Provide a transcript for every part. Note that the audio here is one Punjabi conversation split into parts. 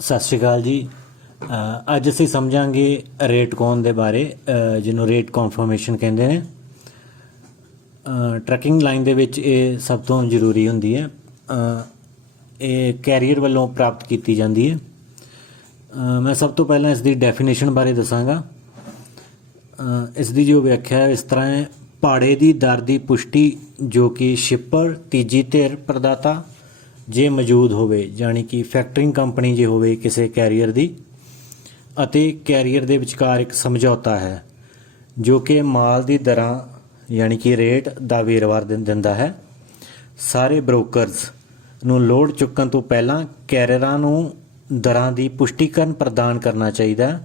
ਸਤਿ ਸ਼੍ਰੀ ਅਕਾਲ ਜੀ। ਅੱਜ ਅਸੀਂ ਸਮਝਾਂਗੇ ਰੇਟ ਕੌਨ ਦੇ ਬਾਰੇ, ਜਿਹਨੂੰ ਰੇਟ ਕਨਫਰਮੇਸ਼ਨ ਕਹਿੰਦੇ ਨੇ। ਟਰੈਕਿੰਗ ਲਾਈਨ ਦੇ ਵਿੱਚ ਇਹ ਸਭ ਤੋਂ ਜ਼ਰੂਰੀ ਹੁੰਦੀ ਹੈ। ਇਹ ਕੈਰੀਅਰ ਵੱਲੋਂ ਪ੍ਰਾਪਤ ਕੀਤੀ ਜਾਂਦੀ ਹੈ। ਮੈਂ ਸਭ ਤੋਂ ਪਹਿਲਾਂ ਇਸ ਦੀ ਡੈਫੀਨੇਸ਼ਨ ਬਾਰੇ ਦੱਸਾਂਗਾ। ਇਸ ਦੀ ਜੋ ਵਿਆਖਿਆ ਹੈ ਇਸ ਤਰ੍ਹਾਂ ਹੈ: ਭਾੜੇ ਦੀ ਦਰ ਦੀ ਪੁਸ਼ਟੀ ਜੋ ਕਿ ਸ਼ਿਪਰ, ਤੀਜੀ ਧਿਰ, ਪ੍ਰਦਾਤਾ ਜੇ ਮੌਜੂਦ ਹੋਵੇ, ਜਾਣੀ ਕਿ ਫੈਕਟਰਿੰਗ ਕੰਪਨੀ ਜੇ ਹੋਵੇ ਕਿਸੇ ਕੈਰੀਅਰ ਦੀ, ਅਤੇ ਕੈਰੀਅਰ ਦੇ ਵਿਚਕਾਰ ਇੱਕ ਸਮਝੌਤਾ ਹੈ ਜੋ ਕਿ ਮਾਲ ਦੀ ਦਰਾਂ ਯਾਨੀ ਕਿ ਰੇਟ ਦਾ ਵੇਰਵਾ ਦਿੰਦਾ ਹੈ। ਸਾਰੇ ਬ੍ਰੋਕਰਜ਼ ਨੂੰ ਲੋਡ ਚੁੱਕਣ ਤੋਂ ਪਹਿਲਾਂ ਕੈਰੀਅਰਾਂ ਨੂੰ ਦਰਾਂ ਦੀ ਪੁਸ਼ਟੀਕਰਨ ਪ੍ਰਦਾਨ ਕਰਨਾ ਚਾਹੀਦਾ।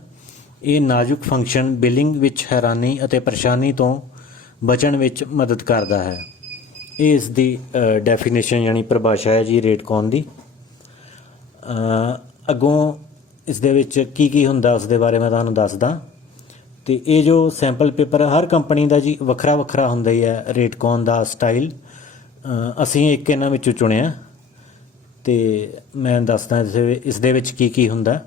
ਇਹ ਨਾਜ਼ੁਕ ਫੰਕਸ਼ਨ ਬਿਲਿੰਗ ਵਿੱਚ ਹੈਰਾਨੀ ਅਤੇ ਪਰੇਸ਼ਾਨੀ ਤੋਂ ਬਚਣ ਵਿੱਚ ਮਦਦ ਕਰਦਾ ਹੈ। ਇਹ ਇਸ ਦੀ ਡੈਫੀਨੇਸ਼ਨ ਯਾਨੀ ਪਰਿਭਾਸ਼ਾ ਹੈ ਜੀ ਰੇਟ ਕੌਨ ਦੀ। ਅੱਗੋਂ ਇਸ ਦੇ ਵਿੱਚ ਕੀ ਕੀ ਹੁੰਦਾ ਉਸ ਦੇ ਬਾਰੇ ਮੈਂ ਤੁਹਾਨੂੰ ਦੱਸਦਾ। ਅਤੇ ਇਹ ਜੋ ਸੈਂਪਲ ਪੇਪਰ ਹਰ ਕੰਪਨੀ ਦਾ ਜੀ ਵੱਖਰਾ ਵੱਖਰਾ ਹੁੰਦਾ ਹੀ ਹੈ ਰੇਟ ਕੌਨ ਦਾ ਸਟਾਈਲ। ਅਸੀਂ ਇੱਕ ਇਹਨਾਂ ਵਿੱਚੋਂ ਚੁਣਿਆ ਅਤੇ ਮੈਂ ਦੱਸਦਾ ਇਸ ਦੇ ਵਿੱਚ ਕੀ ਕੀ ਹੁੰਦਾ।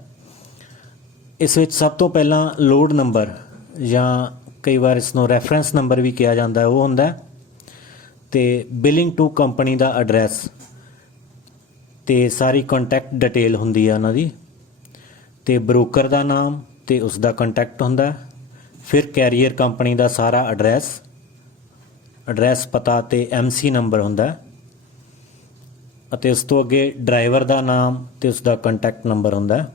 ਇਸ ਵਿੱਚ ਸਭ ਤੋਂ ਪਹਿਲਾਂ ਲੋਡ ਨੰਬਰ ਜਾਂ ਕਈ ਵਾਰ ਇਸ ਨੂੰ ਰੈਫਰੈਂਸ ਨੰਬਰ ਵੀ ਕਿਹਾ ਜਾਂਦਾ, ਉਹ ਹੁੰਦਾ। ਅਤੇ ਬਿਲਿੰਗ ਟੂ ਕੰਪਨੀ ਦਾ ਐਡਰੈਸ ਅਤੇ ਸਾਰੀ ਕੰਟੈਕਟ ਡਿਟੇਲ ਹੁੰਦੀ ਹੈ ਉਹਨਾਂ ਦੀ, ਅਤੇ ਬਰੋਕਰ ਦਾ ਨਾਮ ਅਤੇ ਉਸ ਦਾ ਕੰਟੈਕਟ ਹੁੰਦਾ। ਫਿਰ ਕੈਰੀਅਰ ਕੰਪਨੀ ਦਾ ਸਾਰਾ ਐਡਰੈਸ ਪਤਾ ਅਤੇ MC ਨੰਬਰ ਹੁੰਦਾ, ਅਤੇ ਉਸ ਤੋਂ ਅੱਗੇ ਡਰਾਈਵਰ ਦਾ ਨਾਮ ਅਤੇ ਉਸ ਦਾ ਕੰਟੈਕਟ ਨੰਬਰ ਹੁੰਦਾ।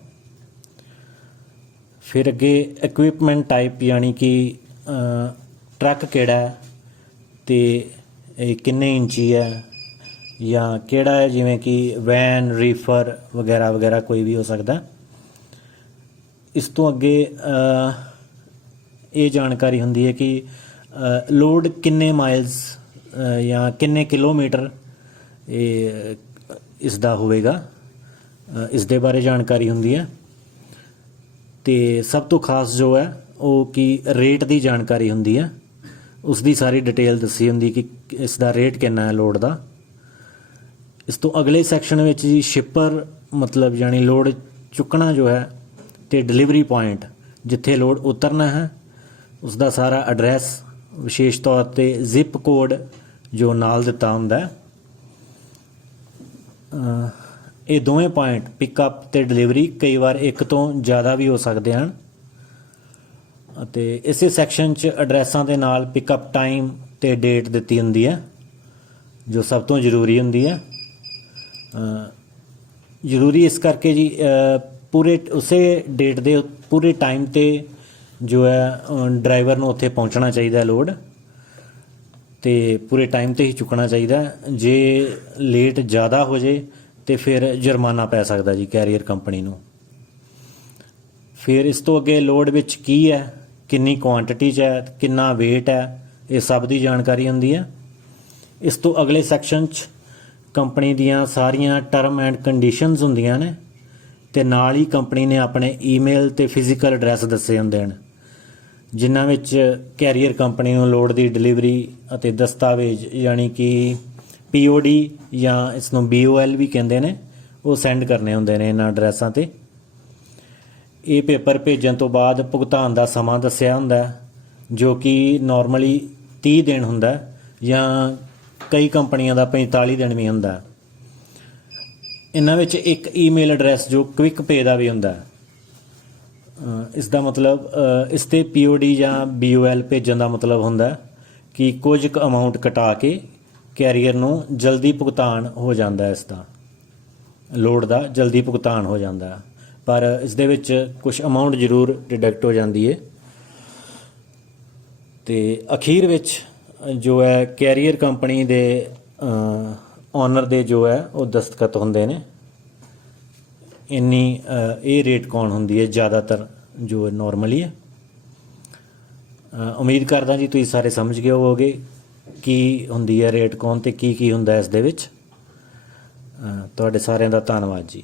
ਫਿਰ ਅੱਗੇ ਇਕਵਿਪਮੈਂਟ ਟਾਈਪ ਯਾਨੀ ਕਿ ਟਰੱਕ ਕਿਹੜਾ ਅਤੇ ਇਹ ਕਿੰਨੇ ਇੰਚੀ ਹੈ ਜਾਂ ਕਿਹੜਾ ਹੈ, ਜਿਵੇਂ ਕਿ ਵੈਨ, ਰੀਫਰ ਵਗੈਰਾ ਵਗੈਰਾ ਕੋਈ ਵੀ ਹੋ ਸਕਦਾ। ਇਸ ਤੋਂ ਅੱਗੇ ਇਹ ਜਾਣਕਾਰੀ ਹੁੰਦੀ ਹੈ ਕਿ ਲੋਡ ਕਿੰਨੇ ਮਾਈਲਸ ਜਾਂ ਕਿੰਨੇ ਕਿਲੋਮੀਟਰ ਇਹ ਇਸ ਦਾ ਹੋਵੇਗਾ, ਇਸ ਦੇ ਬਾਰੇ ਜਾਣਕਾਰੀ ਹੁੰਦੀ ਹੈ। ਅਤੇ ਸਭ ਤੋਂ ਖਾਸ ਜੋ ਹੈ ਉਹ ਕਿ ਰੇਟ ਦੀ ਜਾਣਕਾਰੀ ਹੁੰਦੀ ਹੈ, ਉਸ ਦੀ ਸਾਰੀ ਡਿਟੇਲ ਦੱਸੀ ਹੁੰਦੀ ਕਿ ਇਸ ਦਾ ਰੇਟ ਕਿੰਨਾ ਹੈ ਲੋਡ ਦਾ। ਇਸ ਤੋਂ ਅਗਲੇ ਸੈਕਸ਼ਨ ਵਿੱਚ ਜੀ ਸ਼ਿਪਰ ਮਤਲਬ ਯਾਨੀ ਲੋਡ ਚੁੱਕਣਾ ਜੋ ਹੈ, ਅਤੇ ਡਿਲੀਵਰੀ ਪੁਆਇੰਟ ਜਿੱਥੇ ਲੋਡ ਉਤਰਨਾ ਹੈ, ਉਸ ਦਾ ਸਾਰਾ ਐਡਰੈਸ, ਵਿਸ਼ੇਸ਼ ਤੌਰ 'ਤੇ ਜ਼ਿਪ ਕੋਡ ਜੋ ਨਾਲ ਦਿੱਤਾ ਹੁੰਦਾ। ਇਹ ਦੋਵੇਂ ਪੁਆਇੰਟ ਪਿਕਅਪ ਅਤੇ ਡਿਲੀਵਰੀ ਕਈ ਵਾਰ ਇੱਕ ਤੋਂ ਜ਼ਿਆਦਾ ਵੀ ਹੋ ਸਕਦੇ ਹਨ। ਅਤੇ ਇਸੇ ਸੈਕਸ਼ਨ 'ਚ ਐਡਰੈਸਾਂ ਦੇ ਨਾਲ ਪਿਕਅਪ ਟਾਈਮ ਅਤੇ ਡੇਟ ਦਿੱਤੀ ਹੁੰਦੀ ਹੈ ਜੋ ਸਭ ਤੋਂ ਜ਼ਰੂਰੀ ਹੁੰਦੀ ਹੈ। ਜ਼ਰੂਰੀ ਇਸ ਕਰਕੇ ਜੀ ਪੂਰੇ ਉਸੇ ਡੇਟ ਦੇ ਪੂਰੇ ਟਾਈਮ 'ਤੇ ਜੋ ਹੈ ਡਰਾਈਵਰ ਨੂੰ ਉੱਥੇ ਪਹੁੰਚਣਾ ਚਾਹੀਦਾ ਲੋਡ, ਅਤੇ ਪੂਰੇ ਟਾਈਮ 'ਤੇ ਹੀ ਚੁੱਕਣਾ ਚਾਹੀਦਾ। ਜੇ ਲੇਟ ਜ਼ਿਆਦਾ ਹੋ ਜੇ ਤਾਂ ਫਿਰ ਜੁਰਮਾਨਾ ਪੈ ਸਕਦਾ ਜੀ ਕੈਰੀਅਰ ਕੰਪਨੀ ਨੂੰ। ਫਿਰ ਇਸ ਤੋਂ ਅੱਗੇ ਲੋਡ ਵਿੱਚ ਕੀ ਹੈ, ਕਿੰਨੀ ਕੁਆਂਟਿਟੀ 'ਚ ਹੈ, ਕਿੰਨਾ ਵੇਟ ਹੈ, ਇਹ ਸਭ ਦੀ ਜਾਣਕਾਰੀ ਹੁੰਦੀ ਹੈ। ਇਸ ਤੋਂ ਅਗਲੇ ਸੈਕਸ਼ਨ 'ਚ ਕੰਪਨੀ ਦੀਆਂ ਸਾਰੀਆਂ ਟਰਮ ਐਂਡ ਕੰਡੀਸ਼ਨਸ ਹੁੰਦੀਆਂ ਨੇ, ਅਤੇ ਨਾਲ ਹੀ ਕੰਪਨੀ ਨੇ ਆਪਣੇ ਈਮੇਲ ਅਤੇ ਫਿਜ਼ੀਕਲ ਐਡਰੈਸ ਦੱਸੇ ਹੁੰਦੇ ਹਨ, ਜਿਨ੍ਹਾਂ ਵਿੱਚ ਕੈਰੀਅਰ ਕੰਪਨੀ ਨੂੰ ਲੋਡ ਦੀ ਡਿਲੀਵਰੀ ਅਤੇ ਦਸਤਾਵੇਜ਼ ਯਾਨੀ ਕਿ POD ਜਾਂ ਇਸ ਨੂੰ BOL ਵੀ ਕਹਿੰਦੇ ਨੇ, ਉਹ ਸੈਂਡ ਕਰਨੇ ਹੁੰਦੇ ਨੇ ਇਹਨਾਂ ਐਡਰੈਸਾਂ 'ਤੇ। ਇਹ ਪੇਪਰ ਭੇਜਣ ਤੋਂ ਬਾਅਦ ਭੁਗਤਾਨ ਦਾ ਸਮਾਂ ਦੱਸਿਆ ਹੁੰਦਾ, ਜੋ ਕਿ ਨਾਰਮਲੀ 30 ਦਿਨ ਹੁੰਦਾ, ਜਾਂ ਕਈ ਕੰਪਨੀਆਂ ਦਾ 45 ਦਿਨ ਵੀ ਹੁੰਦਾ। ਇਹਨਾਂ ਵਿੱਚ ਇੱਕ ਈਮੇਲ ਐਡਰੈਸ ਜੋ ਕੁਇਕ ਪੇ ਦਾ ਵੀ ਹੁੰਦਾ। ਇਸ ਦਾ ਮਤਲਬ ਇਸ 'ਤੇ POD ਜਾਂ BOL ਭੇਜਣ ਦਾ ਮਤਲਬ ਹੁੰਦਾ ਕਿ ਕੁਝ ਕੁ ਅਮਾਊਂਟ ਕਟਾ ਕੇ ਕੈਰੀਅਰ ਨੂੰ ਜਲਦੀ ਭੁਗਤਾਨ ਹੋ ਜਾਂਦਾ, ਇਸ ਦਾ ਲੋਡ ਦਾ ਜਲਦੀ ਭੁਗਤਾਨ ਹੋ ਜਾਂਦਾ, ਪਰ ਇਸ ਦੇ ਵਿੱਚ ਕੁਝ ਅਮਾਊਂਟ ਜ਼ਰੂਰ ਡਿਡਕਟ ਹੋ ਜਾਂਦੀ ਹੈ। ਅਤੇ ਅਖੀਰ ਵਿੱਚ ਜੋ ਹੈ ਕੈਰੀਅਰ ਕੰਪਨੀ ਦੇ ਓਨਰ ਦੇ ਜੋ ਹੈ ਉਹ ਦਸਤਖਤ ਹੁੰਦੇ ਨੇ। ਇੰਨੀ ਇਹ ਰੇਟ ਕੌਨ ਹੁੰਦੀ ਹੈ ਜ਼ਿਆਦਾਤਰ ਜੋ ਨੋਰਮਲੀ ਹੈ। ਉਮੀਦ ਕਰਦਾ ਜੀ ਤੁਸੀਂ ਸਾਰੇ ਸਮਝ ਗਏ ਹੋਵੋਗੇ ਕੀ ਹੁੰਦੀ ਹੈ ਰੇਟ ਕੌਨ ਅਤੇ ਕੀ ਕੀ ਹੁੰਦਾ ਇਸ ਦੇ ਵਿੱਚ। ਤੁਹਾਡੇ ਸਾਰਿਆਂ ਦਾ ਧੰਨਵਾਦ ਜੀ।